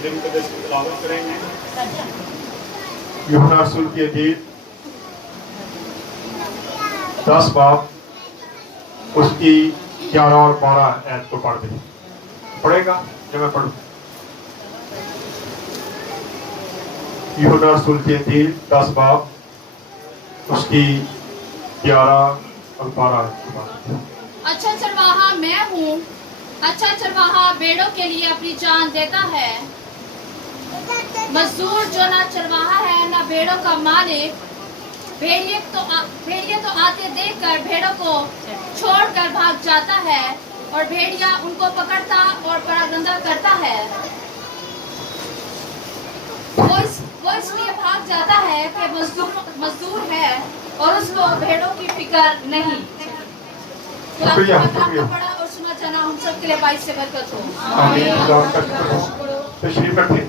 कलीम मुक़द्दस की तिलावत करेंगे। यूहन्ना रसूल की इंजील 10 बाब उसकी 11 और 12 आयत को पढ़ दें। पढ़ेगा या मैं पढ़ूं? यूहन्ना रसूल की इंजील 10 बाब उसकी 11 और 12 आयत को पढ़ दें। अच्छा चरवाहा मैं हूँ। अच्छा चरवाहा भेड़ों के लिए अपनी जान देता है। मजदूर जो ना चरवाहा है ना भेड़ों का मालिक, भेड़िए तो आते देखकर भेड़ों को छोड़कर भाग जाता है और भेड़िया उनको पकड़ता और परागंदा करता है। वो इसलिए भाग जाता है कि मजदूर है और उसको भेड़ों की फिक्र नहीं। शुक्रिया। पढ़ा और सुना जाना हम सब के लिए बाइस से बरकत हो। आमीन। तशरीफ रखें।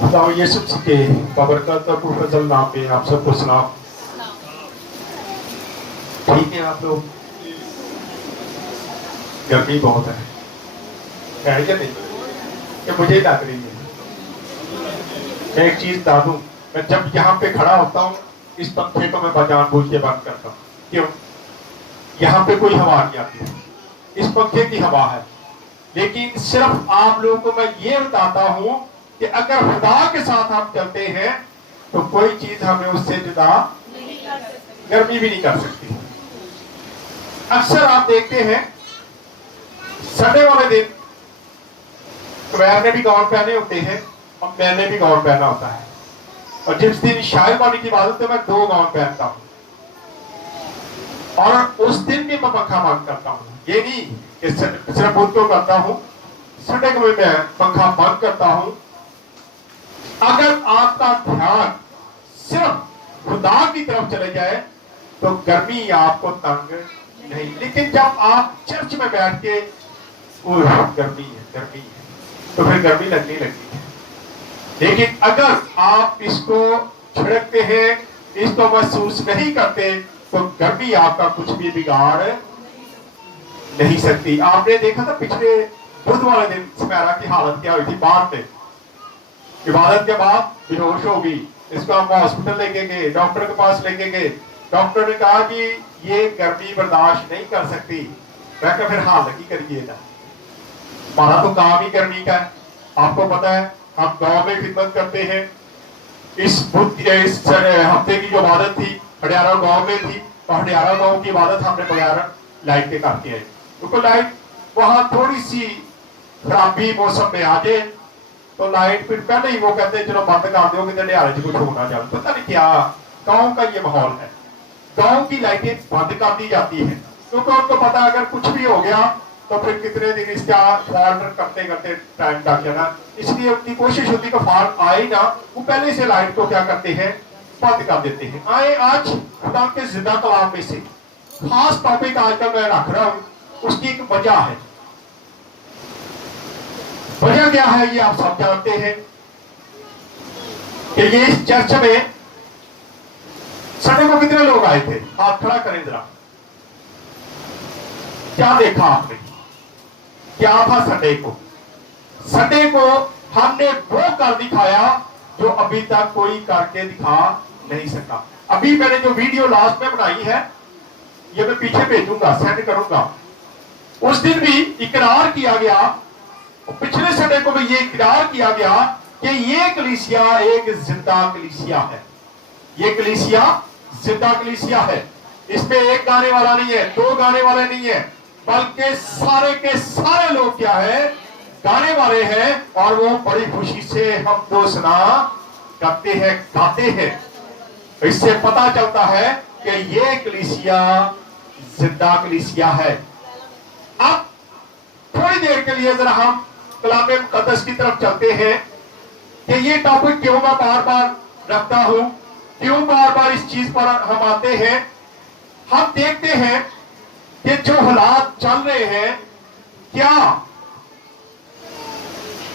खुदा यीशु के बबरकत और फजल नाम पे आप सबको सलाम। ठीक है आप लोग? गर्मी बहुत है या नहीं? कि मुझे लग रही है। मैं एक चीज बता दूं, मैं जब यहाँ पे खड़ा होता हूँ इस पंखे को मैं जानबूझ के बंद करता हूँ। क्यों? यहाँ पे कोई हवा नहीं आती, इस पंखे की हवा है। लेकिन सिर्फ आप लोगों को मैं ये बताता हूँ कि अगर खुदा के साथ आप चलते हैं तो कोई चीज हमें उससे जुदा गर्मी भी नहीं कर सकती। अक्सर आप देखते हैं संडे वाले दिन क्वैर ने भी गाउन पहने होते हैं और मैंने भी गाउन पहना होता है, और जिस दिन शायर वाली की इबादत है मैं 2 गाउन पहनता हूँ और उस दिन भी मैं पंखा बंद करता हूँ। ये नहीं कि सिर्फ बुध को करता हूँ, संडे को भी मैं पंखा बंद करता हूँ। अगर आपका ध्यान सिर्फ खुदा की तरफ चले जाए तो गर्मी आपको तंग नहीं। लेकिन जब आप चर्च में बैठ के गर्मी है तो फिर गर्मी लगने लगती है। लेकिन अगर आप इसको छिड़कते हैं, इसको महसूस नहीं करते, तो गर्मी आपका कुछ भी बिगाड़ नहीं सकती। आपने देखा था पिछले बुध वाले दिन सुमेरा की हालत क्या हुई थी। बाद में इबादत के बाद बेहोश हो गई, इसको हम हॉस्पिटल लेके गए, डॉक्टर के पास लेके गए। डॉक्टर ने कहा कि ये गर्मी बर्दाश्त नहीं कर सकती। मैं कहा फिर हाल की करिएगा, हमारा तो काम ही गर्मी का है। आपको पता है हम गांव में खिदमत करते हैं। इस हफ्ते की जो इबादत थी हडियारा गांव में थी, तो हडियारा गांव की इबादत हमने बगैर लाइट के करके आए, क्योंकि लाइट वहां थोड़ी सी खराबी मौसम में आ जाए तो लाइट फिर पहले ही वो कहते हैं चलो बंद कर दो कि हडियारे च कुछ होना चाहिए। पता नहीं क्या गांव का ये माहौल है, गांव की लाइटें बंद कर दी जाती है क्योंकि उनको पता है अगर कुछ भी हो गया तो फिर कितने दिन इसका फॉल्ट करते करते टाइम लग जाना। इसलिए उनकी कोशिश होती है कि फॉल्ट आए ना, वो पहले से लाइट को क्या करते हैं, बंद कर देते हैं। आए आज खुदा के जिंदा कलाम में से खास टॉपिक आजकल मैं रख रहा हूं, उसकी एक वजह है। वजह क्या है ये आप सब जानते हैं कि ये इस चर्च में संडे को कितने लोग आए थे? हाथ खड़ा करें जरा। क्या देखा आपने? क्या था संडे को? संडे को हमने वो कर दिखाया जो अभी तक कोई करके दिखा नहीं सका। अभी मैंने जो वीडियो लास्ट में बनाई है ये मैं पीछे भेजूंगा, सेंड करूंगा। उस दिन भी इकरार किया गया, पिछले संडे को भी ये इकरार किया गया कि ये कलीसिया एक जिंदा कलीसिया है। ये कलीसिया जिंदा कलीसिया है। इसमें एक गाने वाला नहीं है, 2 गाने वाले नहीं है, बल्कि सारे के सारे लोग क्या है, गाने वाले हैं। और वो बड़ी खुशी से हम दो सुना करते हैं, गाते हैं। इससे पता चलता है कि ये कलीसिया जिंदा कलीसिया है। अब थोड़ी देर के लिए जरा हम कलाम मुक़द्दस की तरफ चलते हैं कि ये टॉपिक क्यों मैं बार बार रखता हूं, क्यों बार बार इस चीज पर हम आते हैं। हम देखते हैं कि जो हालात चल रहे हैं क्या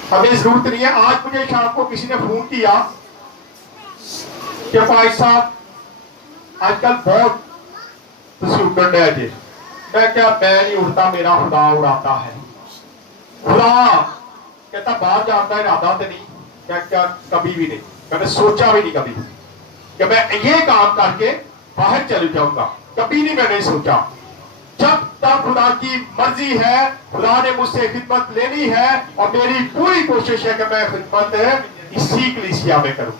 हमें जरूरत नहीं है। आज मुझे शाम को किसी ने फोन किया कि भाई साहब आजकल बहुत तुसी उड़न डे जे। मैं क्या, मैं नहीं उड़ता, मेरा खुदा उड़ाता है। खुदा कहता बाहर जाता है, इरादा तो नहीं। मैं क्या, कभी भी नहीं, मैंने सोचा भी नहीं कभी कि मैं ये काम करके बाहर चले जाऊंगा, कभी नहीं मैंने सोचा। जब तक खुदा की मर्जी है, खुदा ने मुझसे खिदमत लेनी है और मेरी पूरी कोशिश है कि मैं खिदमत इसी कलीसिया में करूं।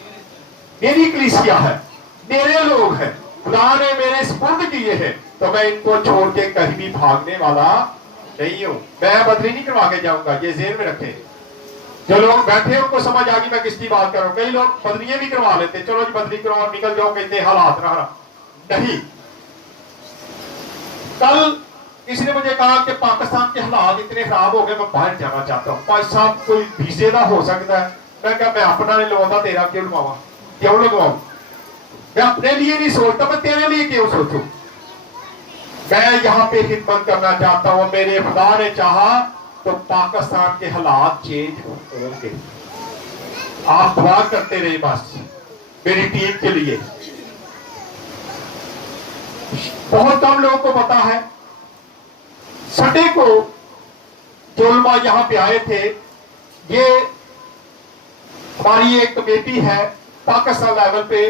मेरी कलीसिया है, मेरे लोग हैं, खुदा ने मेरे स्पुर्द किए हैं, तो मैं इनको छोड़ के कहीं भी भागने वाला नहीं हूं। मैं बदली नहीं करवा के जाऊंगा, ये ज़हन में रखें। जो लोग बैठे हैं उनको समझ आ गई मैं किसकी बात कर रहा हूं। कई लोग बदलियां भी करवा लेते, चलो जी बदली करवाओ निकल जाओ, कहते हालात रहा नहीं। कल किसी ने मुझे कहा कि पाकिस्तान के हालात इतने खराब हो गए, मैं बाहर जाना चाहता हूँ। भाई साहब कोई वीजे का हो सकता है। मैं क्या, मैं अपना नहीं लगवाता, तेरा क्यों लगवाऊं, क्यों लगवाऊं? मैं अपने लिए नहीं सोचता, मैं तेरे लिए क्यों सोचूं? मैं यहाँ पे खिदमत करना चाहता हूँ। मेरे खुदा ने चाहा तो पाकिस्तान के हालात चेंज होंगे। आप दुआ करते रहे बस मेरी टीम के लिए। बहुत कम लोगों को पता है, संडे को जो उलमा यहाँ पे आए थे, ये हमारी एक कमेटी है पाकिस्तान लेवल पे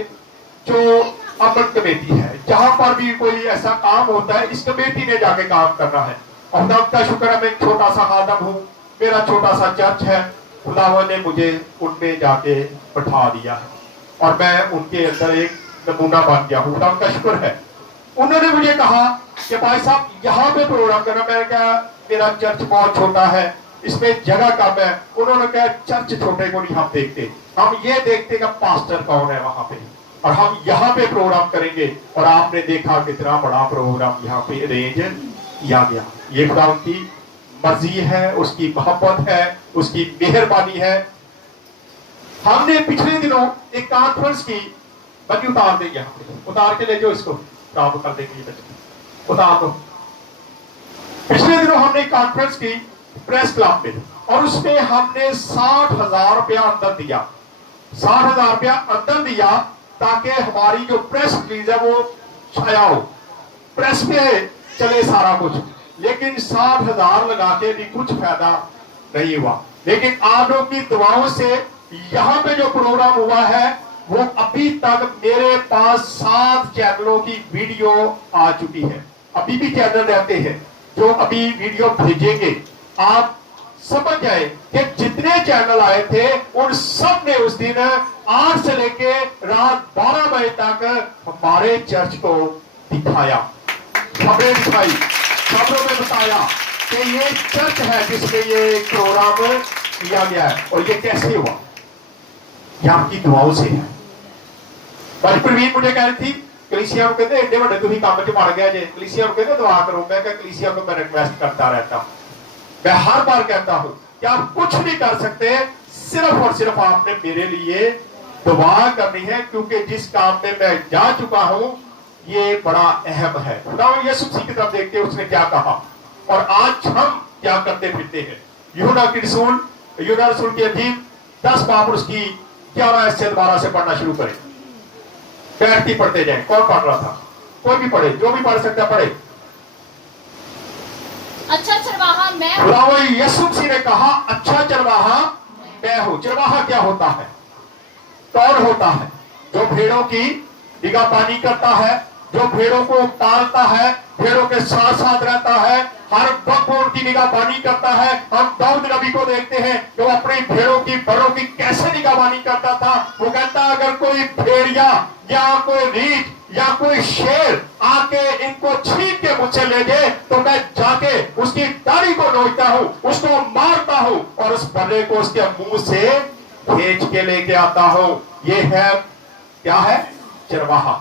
जो अमन कमेटी है। जहां पर भी कोई ऐसा काम होता है, इस कमेटी ने जाके काम करना है। और खुदा का शुक्र है, मैं एक छोटा सा खादम हूँ, मेरा छोटा सा चर्च है, खुदावन ने मुझे उनमें जाके बैठा दिया है और मैं उनके अंदर एक नमूना बन गया हूँ। खुदा का शुक्र है। उन्होंने मुझे कहा कि भाई साहब यहाँ पे प्रोग्राम करना। मैंने कहा मेरा चर्च बहुत छोटा है, इसमें जगह कम है। उन्होंने कहा चर्च छोटे को नहीं हम देखते, हम ये देखते कि पास्टर कौन है वहां पे, और हम यहाँ पे प्रोग्राम करेंगे। और आपने देखा कितना बड़ा प्रोग्राम यहाँ पे अरेंज किया गया। ये खुदा की मर्जी है, उसकी मोहब्बत है, उसकी मेहरबानी है। हमने पिछले दिनों एक कॉन्फ्रेंस की, बच्ची उतार देंगे, यहाँ पे उतार के ले जाओ, इसको काम कर देंगे, बच्चे उतार दो। पिछले दिनों हमने एक कॉन्फ्रेंस की प्रेस क्लब में, और उसमें हमने 60,000 रुपया अंदर दिया। 60,000 रुपया अंदर दिया ताकि हमारी जो प्रेस रिलीज है वो छाया हो, प्रेस में चले सारा कुछ। लेकिन 60,000 लगा के भी कुछ फायदा नहीं हुआ। लेकिन आप लोगों की दुआओं से यहाँ पे जो प्रोग्राम हुआ है, वो अभी तक मेरे पास 7 चैनलों की वीडियो आ चुकी है। अभी भी चैनल रहते हैं जो अभी वीडियो भेजेंगे। आप समझ जाए कि जितने चैनल आए थे उन सब ने उस दिन 8 से लेके रात 12 बजे तक हमारे चर्च को दिखाया, खबरें दिखाई, खबरों में बताया कि ये चर्च है जिसमें ये प्रोग्राम किया गया है। और ये कैसे हुआ? ये आपकी दुआओं से है। भाई प्रवीण मुझे कह रही थी कलीसिया को कहते एडे बड़े तुम काम च मर गया जे, कलीसिया को कहते दुआ करो। मैं क्या, कलीसिया को मैं रिक्वेस्ट करता रहता हूं, मैं हर बार कहता हूं कि आप कुछ नहीं कर सकते, सिर्फ और सिर्फ आपने मेरे लिए दुआ करनी है, क्योंकि जिस काम में मैं जा चुका हूं ये बड़ा अहम है। खुदा यीशु मसीह की तरफ देखते उसने क्या कहा और आज हम क्या करते फिरते हैं। यूहन्ना रसूल के अधीन 10 बाब उसकी 11 से 12 से पढ़ना शुरू करें। बैठती पढ़ते जाए। कौन पढ़ रहा था? कोई भी पढ़े, जो भी पढ़ सकता पढ़े। अच्छा चरवाहा मैं हूं। खुदा यीशु मसीह ने कहा अच्छा चरवाहा मैं हूं। चरवाहा क्या होता है? कौन होता है? जो भेड़ों की निगहबानी करता है, जो भेड़ों को पालता है, भेड़ों के साथ साथ रहता है, हर वक्त उनकी निगहबानी करता है। हम दाऊद नबी को देखते हैं कि वो अपनी भेड़ों की बड़ों की कैसे निगहबानी करता था। वो कहता अगर कोई भेड़िया या कोई रीछ या कोई शेर आके इनको छीन के मुझसे ले जाए तो मैं जाके उसकी दाढ़ी को नोचता हूं, उसको मारता हूं और उस बर्रे को उसके मुंह से खींच के लेके आता हूं। ये है क्या है? चरवाहा।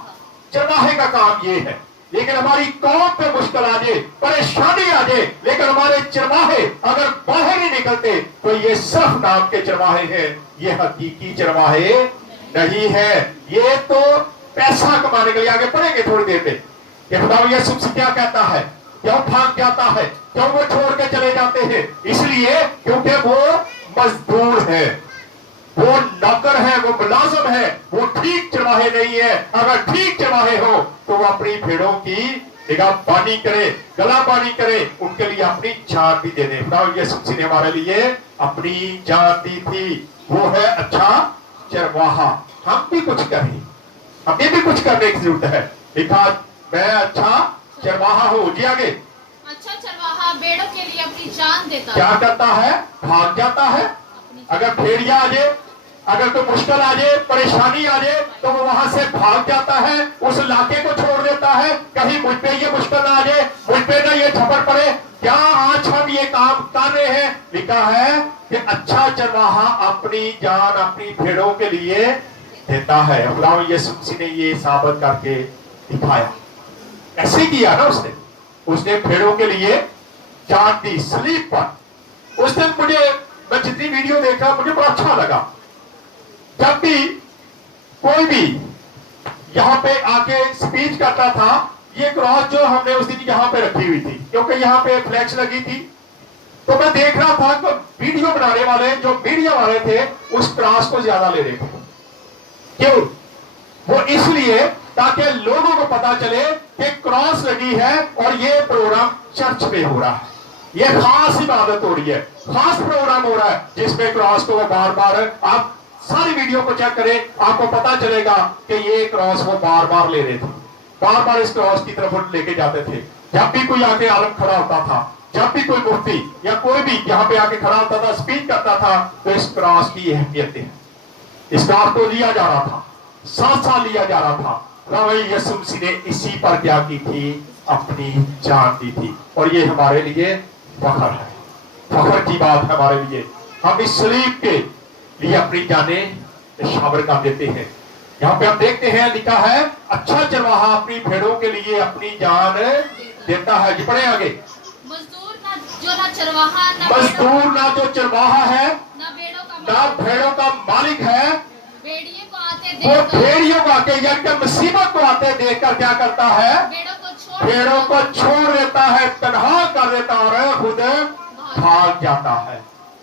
चरवाहे का काम ये है। लेकिन हमारी कौम पे मुश्किल आ जाए, परेशानी आ जाए, लेकिन हमारे चरवाहे अगर बाहर नहीं निकलते तो ये सिर्फ नाम के चरवाहे हैं, ये हकीकी चरवाहे नहीं है। ये तो पैसा कमाने के लिए, आगे पढ़ेंगे थोड़ी देर में कि खुदा यीशु मसीह क्या कहता है। क्यों भाग जाता है, क्यों वो छोड़ के चले जाते हैं? इसलिए क्योंकि वो मजदूर है, वो नौकर है, वो मुलाजिम है, वो ठीक चरवाहे नहीं है। अगर ठीक चरवाहे हो तो वो अपनी भेड़ों की निगाहबानी करे, गलाबानी करे, उनके लिए अपनी जान भी दे दे। यीशु मसीह ने हमारे लिए अपनी जान दी थी। वो है अच्छा चरवाहा। हम भी कुछ करें, हमें भी कुछ करने की जरूरत है। लिखा मैं अच्छा चरवाहा हूँ। जी आगे। अच्छा चरवाहा भेड़ों के लिए अपनी जान देता क्या करता है? भाग जाता है। अगर भेड़िया आ जाए, अगर कोई मुश्किल आ जाए, परेशानी आ जाए, तो वो वहां से भाग जाता है, उस इलाके को छोड़ देता है। कहीं मुझ पे ये मुश्किल आ जाए, मुझ पे ना ये झपट पड़े, क्या आज हम ये काम कर रहे हैं? लिखा है कि अच्छा चरवाहा अपनी जान अपनी भेड़ों के लिए देता है। खुदावंद यीशु मसीह ने ये साबित करके दिखाया। ऐसे किया ना उसने भेड़ों के लिए जान दी सलीब पर। उस दिन मैं जितनी वीडियो देखा मुझे बड़ा अच्छा लगा। जब भी कोई भी यहाँ पे आके स्पीच करता था, ये क्रॉस जो हमने उस दिन यहाँ पे रखी हुई थी, क्योंकि यहाँ पे फ्लैक्स लगी थी, तो मैं देख रहा था कि वीडियो बनाने वाले जो मीडिया वाले थे उस क्रॉस को ज्यादा ले रहे थे। क्यों? वो इसलिए ताकि लोगों को पता चले कि क्रॉस लगी है और ये प्रोग्राम चर्च में हो रहा है, ये खास इबादत हो रही है, खास प्रोग्राम हो रहा है जिसमें क्रॉस को वो बार बार, आप सारी वीडियो को चेक करें, आपको पता चलेगा कि ये क्रॉस वो बार बार ले रहे थे, बार बार इस क्रॉस की तरफ लेके जाते थे। जब भी कोई आके आलम खड़ा होता था, जब भी कोई मुफ्ती या कोई भी यहाँ पे आके खड़ा होता था, स्पीच करता था, तो इस क्रॉस की अहमियत है। इस क्रॉस को लिया जा रहा था, साथ लिया जा रहा था। यीशु मसीह ने इसी पर क्या की थी? अपनी जान दी थी। और ये हमारे लिए फख्र है, फख्र की बात है हमारे लिए। हम इस सलीब के लिए अपनी जाने शामिल कर देते हैं। यहाँ पे हम देखते हैं लिखा है अच्छा चरवाहा अपनी भेड़ों के लिए अपनी जान देता है। जी पढ़े आगे। मजदूर ना चरवाहा मजदूर ना जो चरवाहा है, ना भेड़ों का मालिक है, भेड़िए को आते वो देखकर भेड़ियों को आके यानी मुसीबत को आते देखकर क्या करता है? भेड़ों को छोड़ देता है, तन्हा कर देता और खुद भाग जाता है,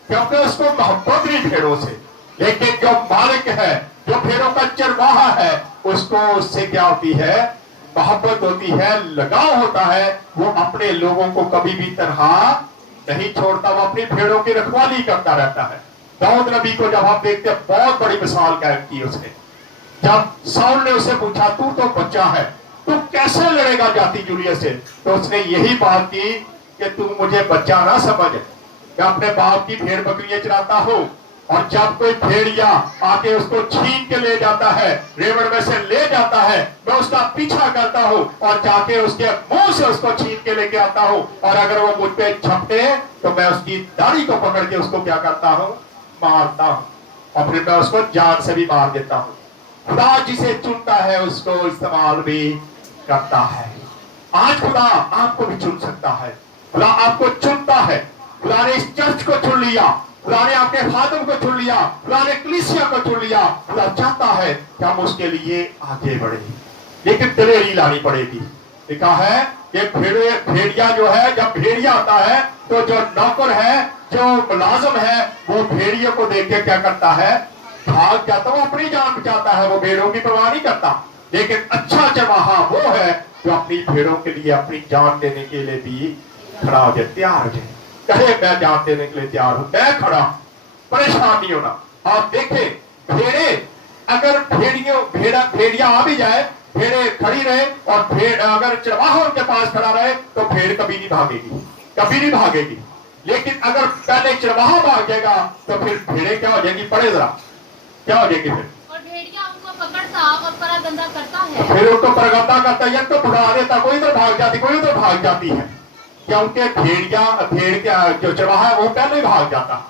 क्योंकि उसको मोहब्बत नहीं भेड़ों से। लेकिन जो मालिक है, जो भेड़ों का चरवाहा है, उसको उससे क्या होती है? मोहब्बत होती है, लगाव होता है। वो अपने लोगों को कभी भी तन्हा नहीं छोड़ता, वो अपनी भेड़ों की रखवाली करता रहता है। दाऊद नबी को जब आप देखते हैं, बहुत बड़ी मिसाल कायम की उसने। जब साउल ने उसे पूछा तू तो बच्चा है, तू कैसे लड़ेगा जाति जुलिया से, तो उसने यही बात की कि तू मुझे बच्चा ना समझ, मैं अपने बाप की भेड़ बकरियां चराता हूँ, और जब कोई भेड़िया आके उसको छीन के ले जाता है, रेवड़ में से ले जाता है, मैं उसका पीछा करता हूँ और जाके उसके मुंह से उसको छीन के लेके आता हूँ, और अगर वो मुझ पे झपटे तो मैं उसकी दाढ़ी को पकड़ के उसको क्या करता हूँ? मारता हूँ, और फिर मैं उसको जान से भी मार देता हूँ। खुदा जिसे चुनता है उसको इस्तेमाल भी करता है। आज खुदा आपको भी चुन सकता है, खुदा आपको चुनता है। खुदा ने इस चर्च को चुन लिया, खुदा ने आपके खादम को चुन लिया, खुदा ने कलीसिया को चुन लिया। खुदा चाहता है कि हम उसके लिए आगे बढ़े, लेकिन दलेरी लानी पड़ेगी। लिखा है कि भेड़िया जो है, जब भेड़िया आता है तो जो नौकर है, जो मुलाजिम है, वो भेड़ियों को देख के क्या करता है? भाग जाता, वो अपनी जान बचाता है, वो भेड़ों की परवाह नहीं करता। लेकिन अच्छा चरवाहा वो है जो अपनी भेड़ों के लिए अपनी जान देने के लिए भी खड़ा हो जाए, तैयार हो जाए, कहे मैं जान देने के लिए तैयार हूं, मैं खड़ा, परेशान नहीं होना। आप देखें भेड़े, अगर भेड़िया आ भी जाए, भेड़े खड़ी रहे, और भेड़ अगर चरवाहा उनके पास खड़ा रहे तो भेड़ कभी नहीं भागेगी, कभी नहीं भागेगी। लेकिन अगर पहले चरवाहा भाग जाएगा तो फिर भेड़े क्या हो जाएगी? पड़े जरा, क्या हो जाएगी फिर? और भेड़िया उनको पकड़ता और परागंदा करता है, फिर उनको परगंदा करता है, तो भगा देता, कोई इधर भाग जाती, कोई उधर भाग जाती है, क्योंकि भेड़ क्या जो चरवाहा है वो पहले भाग जाता।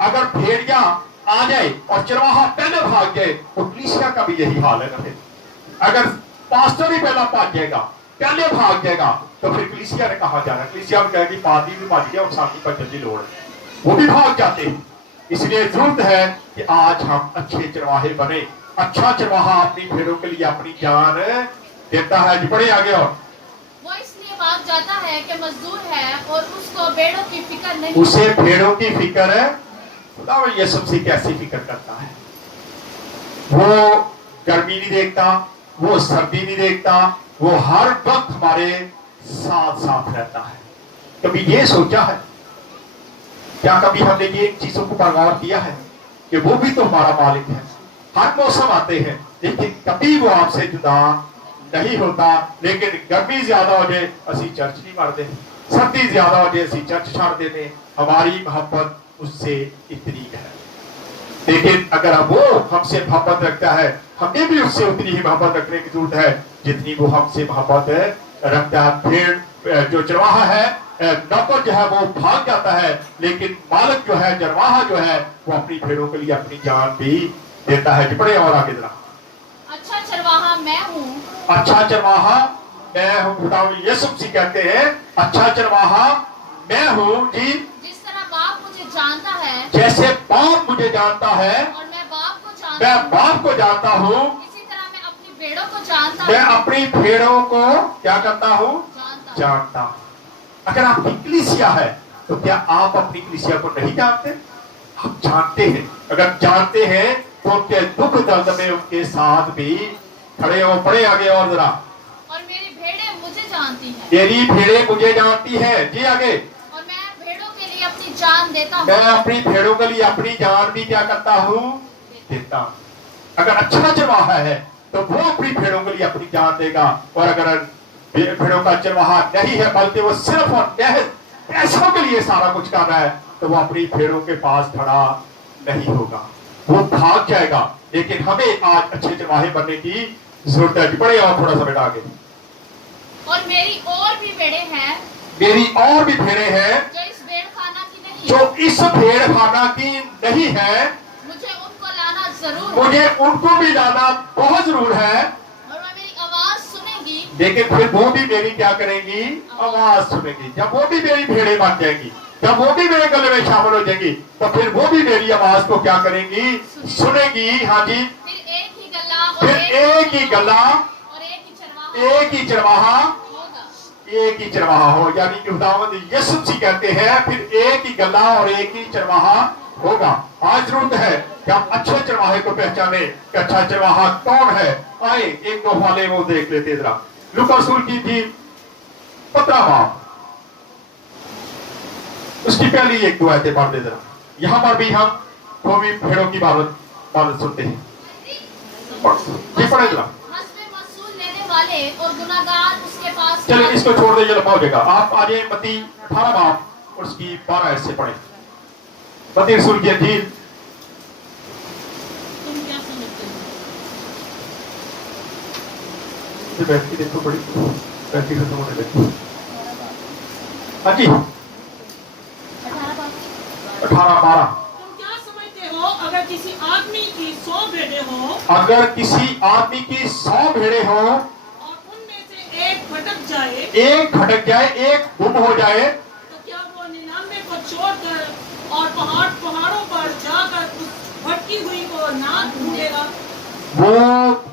अगर भेड़िया आ जाए और चरवाहा पहले भाग जाए तो कलीसिया का भी यही हाल है ना। फिर अगर पास्टर ही पहला भाग जाएगा, पहले भाग जाएगा, तो फिर कलीसिया ने कहा जाना, कलीसिया में कहेगी पादरी भी भाग गया और साथी पर जल्दी लोड़, वो भी भाग जाते हैं। इसलिए जरूरत है कि आज हम अच्छे चरवाहे बने। अच्छा चरवाहा अपनी भेड़ों के लिए अपनी जान देता है। बड़े आगे, और वो इसलिए भाग भाग जाता है कि मजदूर है और उसको भेड़ों की फिक्र नहीं। उसे भेड़ों की फिक्र है। खुदा यीशु मसीह कैसी फिक्र करता है। वो गर्मी नहीं देखता, वो सर्दी नहीं देखता, वो हर वक्त हमारे साथ साथ रहता है। कभी ये सोचा है क्या, कभी हमने ये चीजों को पर गौर किया है कि वो भी तो हमारा मालिक है। हर मौसम आते हैं लेकिन कभी वो आपसे जुदा नहीं होता। लेकिन गर्मी ज्यादा हो जाए असी चर्च नहीं मारते, सर्दी ज्यादा हो जाए असी चर्च छाड़ देते। हमारी मोहब्बत उससे इतनी है। लेकिन अगर वो हमसे मोहब्बत रखता है, हमें भी उससे उतनी ही मोहब्बत रखने की जरूरत है जितनी वो हमसे मोहब्बत रखता है। भेड़ जो चरवाहा है, नौकर जो है वो भाग जाता है, लेकिन मालिक जो है, चरवाहा जो है, वो अपनी भेड़ों के लिए अपनी जान भी देता है। पढ़े और आगे जरा। अच्छा चरवाहा मैं हूँ। अच्छा चरवाहा मैं हूँ। खुदा यीशु मसीह कहते हैं अच्छा चरवाहा मैं हूँ जी। जिस तरह बाप मुझे जानता है, जैसे बाप मुझे जानता है और मैं बाप को जानता मैं हूँ, बाप को जानता हूँ, इसी तरह मैं अपनी भेड़ों को जानता मैं हूँ। अपनी भेड़ों को क्या करता हूँ, जानता हूँ। जानता हूँ। अगर आपकी कलीसिया है तो क्या आप अपनी कलीसिया को नहीं जानते? आप जानते हैं। अगर जानते हैं तो उनके दुख दर्द में उनके साथ भी खड़े हो। पड़े आगे और जरा। और मेरी भेड़ें मुझे जानती हैं, मेरी भेड़ें मुझे जानती है जी। आगे। और मैं भेड़ों के लिए अपनी जान देता हूँ। मैं अपनी भेड़ों के लिए अपनी जान भी क्या करता हूँ, देता हूँ। अगर अच्छा चरवाहा है तो वो अपनी भेड़ों के लिए अपनी जान देगा। और अगर भेड़ों का चरवाहा नहीं है बल्कि वो सिर्फ और पैसों के लिए सारा कुछ कर रहा है, तो वो अपनी भेड़ों के पास खड़ा नहीं होगा, वो भाग जाएगा। लेकिन हमें आज अच्छे चरवाहे बनने की जरूरत है। पढ़े और थोड़ा सा बेटा आगे। और मेरी और भी भेड़ें हैं, मेरी और भी भेड़ें हैं जो इस भेड़ खाना की नहीं, जो इस भेड़ खाना की नहीं है। मुझे उनको लाना जरूर है, मुझे उनको भी लाना बहुत जरूर है। और वह मेरी आवाज सुनेगी, लेकिन फिर वो भी मेरी क्या करेंगी, आवाज सुनेगी। जब वो भी मेरी भेड़ें बन जाएंगी, जब वो भी मेरे गले में शामिल हो जाएंगी, तो फिर वो भी मेरी आवाज को क्या करेंगी, सुनेगी। हाँ जी। फिर एक ही गला और फिर एक ही गला और एक ही चरवाहा होगा। एक ही चरवाहा हो। यानी कि खुदावंद यीशु मसीह कहते हैं फिर एक ही गला और एक ही चरवाहा होगा। आज जरूरत है कि हम अच्छे चरवाहे को पहचाने कि अच्छा चरवाहा कौन है। आए एक दो वाले वो देख लेते जरा। लूका रसूल की थी 15 बाब, उसकी पहली एक दो आयतें पढ़ दे जरा। यहां पर भी हम थोड़ी भेड़ों की बात सुनते हैं। पढ़े जरा। मसूल लेने वाले और गुनाहगार उसके पास। चलिए इसको छोड़ दे, ये लंबा हो जाएगा। आप आज मत्ती 18 बाब और उसकी 12 आयत से पढ़े। मत्ती रसूल की अंजील। तुम क्या समझते हो? बैठ के देखो, बड़ी बैठ के खत्म होने लगी। हाँ जी 18-12। तुम क्या समझते हो अगर किसी आदमी की 100 भेड़ें हो, अगर किसी आदमी की 100 भेड़ें हो और उनमें से एक भटक जाए, एक भटक जाए, एक गुम हो जाए, तो क्या वो 99 को छोड़कर और पहाड़ों पर जाकर उस भटकी हुई को ना ढूंढेगा? वो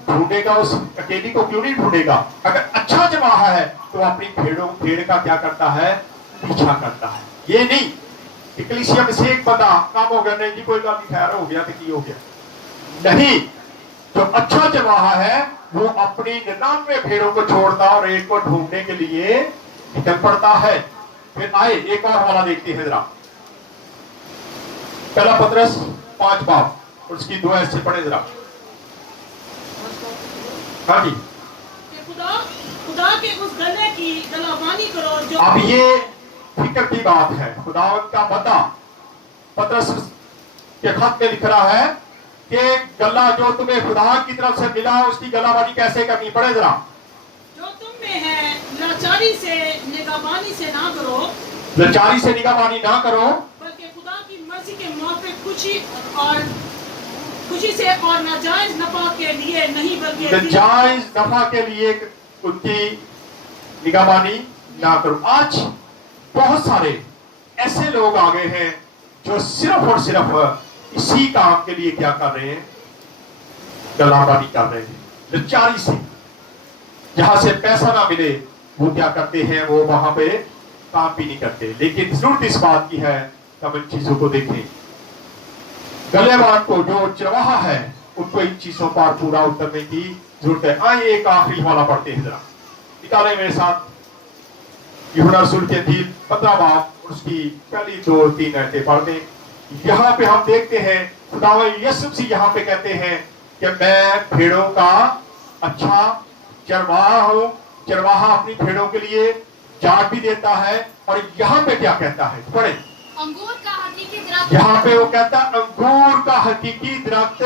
ढूंढेगा, उस अकेली को क्यों नहीं ढूंढेगा? अगर अच्छा चरवाहा है तो अपनी भेड़ का क्या करता है, पीछा करता है। ये नहीं कलीसिया में से एक बंदा काम हो गया, नहीं जी कोई काम नहीं, खैर हो गया तो की हो गया। नहीं, जो अच्छा चरवाहा है वो अपनी 99 भेड़ों को छोड़ता और एक को ढूंढने के लिए निकल पड़ता है। फिर आए एक और हवाला देखते हैं जरा। पहला पतरस 5 बाब और उसकी 2 आयत से पढ़े जरा। हाँ जी। कि खुदा के उस गले की गलाबानी करो जो। अब ये फिक्र की बात है। खुदावंद का बंदा पतरस के खत में लिख रहा है कि गला जो तुम्हें खुदा की तरफ से मिला उसकी गलाबानी कैसे करनी। पड़े जरा। जो तुम में है लाचारी से निगाहबानी से ना करो, लाचारी से निगाहबानी ना करो, बल्कि खुदा की मर्जी के मुताबिक खुशी से और नाजायज नफा के लिए नहीं, बल्कि नाजायज नफा के लिए उनकी निगाहबानी ना करो। आज बहुत सारे ऐसे लोग आ गए हैं जो सिर्फ और सिर्फ इसी काम के लिए क्या कर रहे हैं, गलाबानी कर रहे हैं। लाचारी से, जहां से पैसा ना मिले वो क्या करते हैं, वो वहां पे काम भी नहीं करते। लेकिन जरूरत इस बात की है कि हम इन चीजों को देखें। गलेबाज को जो चरवाहा है उनको इन चीजों पर पूरा उतरने की जरूरत है। आइए एक आखिरी वाला पढ़ते हैं, जरा निकाले मेरे साथ यूहन्ना रसूल के इंजील 15 बाब उसकी पहली 2-3 आयतें पढ़ दें। यहाँ पे हम देखते हैं खुदावंद यीशु मसीह यहाँ पे कहते हैं कि मैं भेड़ों का अच्छा चरवाहा हूँ। चरवाहा अपनी भेड़ों के लिए जान भी देता है। और यहाँ पे क्या कहता है, पढ़े। अंगूर का हकीकी दरख्त, यहाँ पे वो कहता है अंगूर का हकीकी दरख्त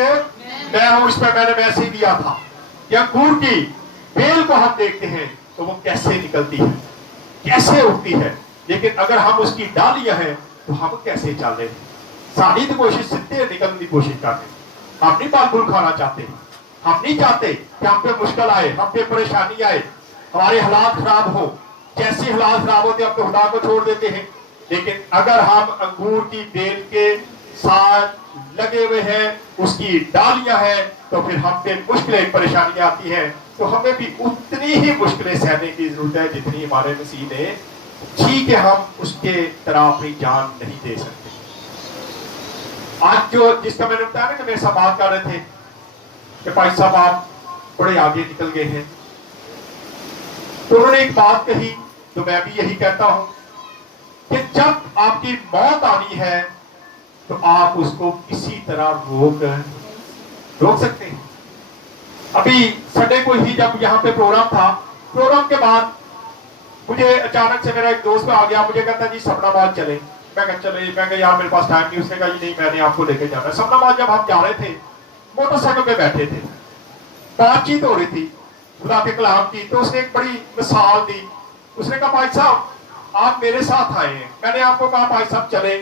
मैं हूँ। इस पे मैंने मैसेज दिया था कि अंगूर की बेल को हम देखते हैं तो वो कैसे निकलती है, कैसे उगती है, लेकिन अगर हम उसकी डालियां हैं तो हम कैसे चल रहे हैं। सारी तो कोशिश सीधे निकलने की कोशिश करते हैं। हम नहीं फल फूल खाना चाहते, हम नहीं चाहते कि हम पे मुश्किल आए, हम पे परेशानी आए, हमारे हालात खराब हो। जैसे हालात खराब होते हम तो खुदा को छोड़ देते हैं। लेकिन अगर हम अंगूर की बेल के साथ लगे हुए हैं, उसकी डालियां हैं, तो फिर हम पे मुश्किलें परेशानियां आती हैं, तो हमें भी उतनी ही मुश्किलें सहने की जरूरत है जितनी हमारे मसीह ने। ठीक है, हम उसके तरह अपनी जान नहीं दे सकते। आज जो जिसका मैंने बताया ना कि मेरे साथ बात कर रहे थे कि भाई साहब आप बड़े आगे निकल गए हैं, तो उन्होंने एक बात कही तो मैं भी यही कहता हूं कि जब आपकी मौत आनी है तो आप उसको किसी तरह रोक सकते हैं। अभी संडे को ही जब यहाँ पे प्रोग्राम था, प्रोग्राम के बाद मुझे अचानक से मेरा एक दोस्त आ गया, मुझे कहता जी सपनाबाद चले। मैं कहा चले, मैं कहा यार मेरे पास टाइम नहीं। उसने कहा ये नहीं, मैंने आपको लेके जाना है। सपनाबाद जब हम जा रहे थे, मोटरसाइकिल पे बैठे थे, बातचीत हो रही थी खुदा के कलाम की, तो उसने एक बड़ी मिसाल दी। उसने कहा भाई साहब आप मेरे साथ आए हैं। मैंने आपको कहा भाई साहब चले।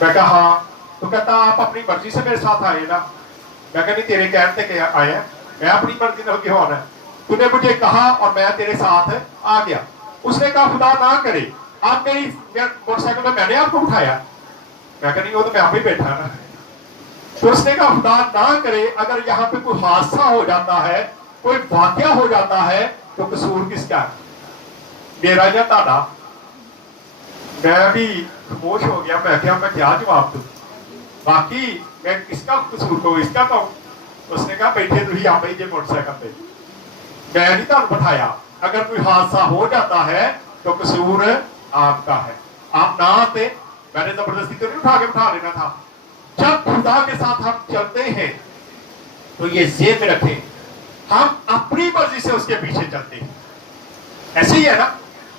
मैं कहा हाँ। तो कहता आप अपनी मर्जी से मेरे साथ आए ना। मैं कहा नहीं, तेरे कहने के आए हैं, मैं अपनी मर्जी से क्यों आना है, तूने मुझे कहा और मैं तेरे साथ आ गया। उसने कहा खुदा ना करे आप मेरी मोटरसाइकिल में मैंने आपको उठाया। मैं कहा नहीं, वो तो मैं आप ही बैठा ना। तो उसने कहा खुदा ना करे अगर यहाँ पे कोई हादसा हो जाता है, कोई वाकया हो जाता है, तो कसूर किसका है, मेरा या ताड़ा। मैं भी खामोश हो गया। मैं क्या जवाब दूं, बाकी मैं किसका कसूर कहूं, इसका कहूं। उसने कहा बैठे तुम आप ही जे मोटरसाइकिल पे, मैं नहीं तुम बैठाया। अगर कोई हादसा हो जाता है तो कसूर आपका है, आप ना आते। मैंने जबरदस्ती तो नहीं उठा के बैठा लेना था। जब खुदा के साथ हम चलते हैं तो ये जेब में रखें, हम अपनी मर्जी से उसके पीछे चलते हैं। ऐसे ही है ना,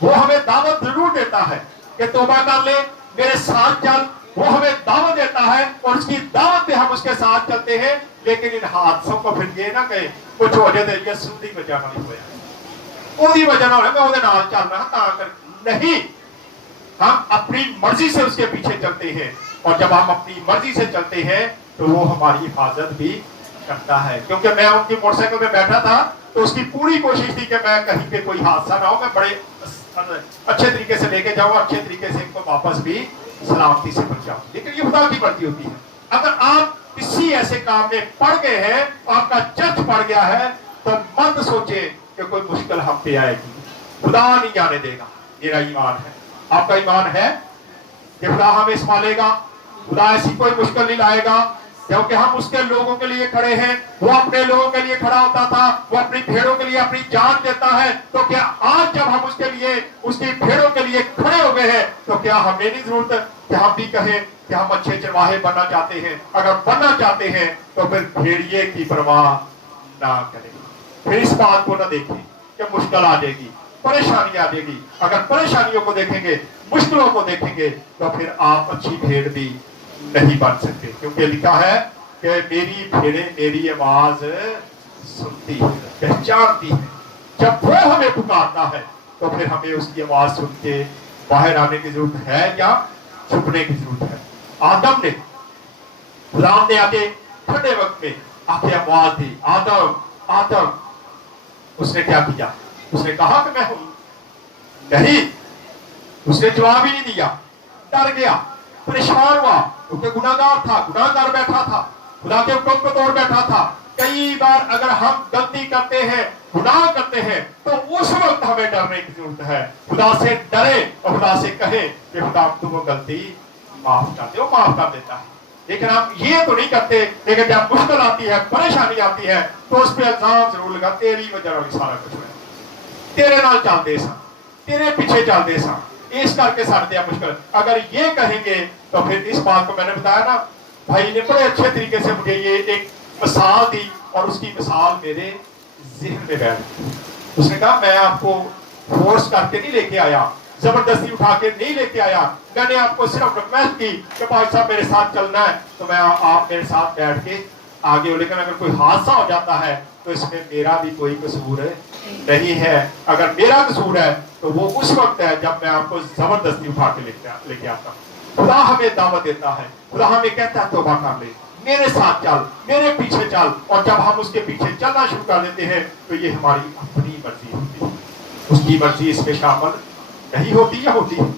वो हमें दावत जरूर देता है कि तौबा कर ले, मेरे साथ चल। वो हमें दावत देता है और उसकी दावत पे हम उसके साथ चलते हैं। लेकिन इन हादसों को फिर ये ना कहे कुछ हो जाए यसू की वजह नहीं होया, ओदी वजह ना हो मैं ओदे नाल चल रहा ता कर नहीं। हम अपनी मर्जी से उसके पीछे चलते हैं, और जब हम अपनी मर्जी से चलते हैं तो वो हमारी हिफाजत भी करता है। क्योंकि मैं उनकी मोटरसाइकिल में बैठा था तो उसकी पूरी कोशिश थी कि मैं कहीं पे कोई हादसा ना हो, मैं बड़े अच्छे तरीके से लेके जाऊं, अच्छे तरीके से इनको वापस भी सलामती से पहुंचाऊं। लेकिन ये खुदा की मर्जी होती है। अगर आप किसी ऐसे काम में पड़ गए हैं, आपका चर्च पड़ गया है, तो मत सोचे कि कोई मुश्किल हम पे आएगी। खुदा नहीं जाने देगा। मेरा ईमान है, आपका ईमान है कि खुदा हमें संभालेगा, खुदा ऐसी कोई मुश्किल नहीं लाएगा, क्योंकि हम उसके लोगों के लिए खड़े हैं। वो अपने लोगों के लिए खड़ा होता था, वो अपनी भेड़ों के लिए अपनी जान देता है। तो क्या आज जब हम उसके लिए, उसकी भेड़ों के लिए खड़े हो गए हैं, तो क्या हमें नहीं जरूरत कि हम भी कहें कि हम अच्छे चरवाहे बनना चाहते हैं। अगर बनना चाहते हैं तो फिर भेड़िए की परवाह ना करें, फिर इस बात को ना देखें कि मुश्किल आ जाएगी, परेशानी आ जाएगी। अगर परेशानियों को देखेंगे, मुश्किलों को देखेंगे, तो फिर आप अच्छी भेड़ भी नहीं बन सकते। क्योंकि लिखा है कि मेरी भेड़ें मेरी आवाज सुनती है, पहचानती है। जब वो हमें पुकारता है तो फिर हमें उसकी आवाज सुन के बाहर आने की जरूरत है या छुपने की जरूरत है। आदम ने, खुदा ने आके ठंडे वक्त में आके आवाज दी, आदम आदम। उसने क्या किया? उसने कहा कि मैं हूं नहीं। उसने जवाब ही नहीं दिया, डर गया, परेशान हुआ, क्योंकि गुनाहगार था, गुनाहगार बैठा था, खुदा के हुक्म को तोड़ बैठा था। कई बार अगर हम गलती करते हैं, गुनाह करते हैं, तो उस वक्त हमें डरने की जरूरत है। खुदा से डरे और खुदा से कहें कि खुदा तुम वो गलती माफ कर दे, वो माफ कर देता है। लेकिन हम ये तो नहीं करते, लेकिन जब मुश्किल आती है, परेशानी आती है, तो उस पर इल्जाम जरूर लगा, तेरी वजह नाल सारा कुछ होया, तेरे नाल चलदे सा, तेरे पीछे चलदे सा, इस करके साढ़े मुश्किल। अगर ये कहेंगे तो फिर इस बात को मैंने बताया ना, भाई ने बड़े अच्छे तरीके से मुझे ये एक मिसाल दी और उसकी मिसाल मेरे ज़हन में बैठ गई। उसने कहा मैं आपको फोर्स करके नहीं लेके आया, जबरदस्ती उठा के नहीं लेके आया, मैंने आपको सिर्फ रिक्वेस्ट की कि भाई साहब मेरे साथ चलना है, तो मैं आप मेरे साथ बैठ के आगे हो। लेकिन अगर कोई हादसा हो जाता है तो इसमें मेरा भी कोई कसूर नहीं है। अगर मेरा कसूर है तो वो उस वक्त है जब मैं आपको जबरदस्ती उठा के लेके आता हूँ। खुदा हमें दावत देता है, खुदा हमें कहता है तौबा कर ले, मेरे साथ चल, मेरे पीछे चल। और जब हम उसके पीछे चलना शुरू कर देते हैं तो ये हमारी अपनी मर्जी होती है, उसकी मर्जी इसमें शामिल नहीं होती या होती है?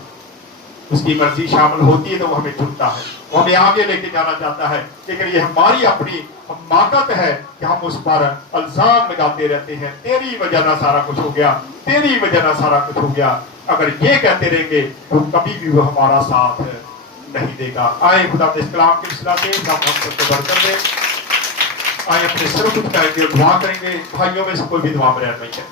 उसकी मर्जी शामिल होती है तो वो हमें चुनता है, वो हमें आगे लेके जाना चाहता है। लेकिन ये हमारी अपनी हमाकत है कि हम उस पर इल्जाम लगाते रहते हैं, तेरी वजह ना सारा कुछ हो गया, तेरी वजह ना सारा कुछ हो गया। अगर ये कहते रहेंगे तो कभी भी वो हमारा साथ नहीं देगा। आए खुदा अपने इस कलाम के सिलसिले से हम सबको बरकत दे। आए अपने सिर उठाएंगे, दुआ करेंगे। भाइयों में से कोई भी दुआ में रहना नहीं है।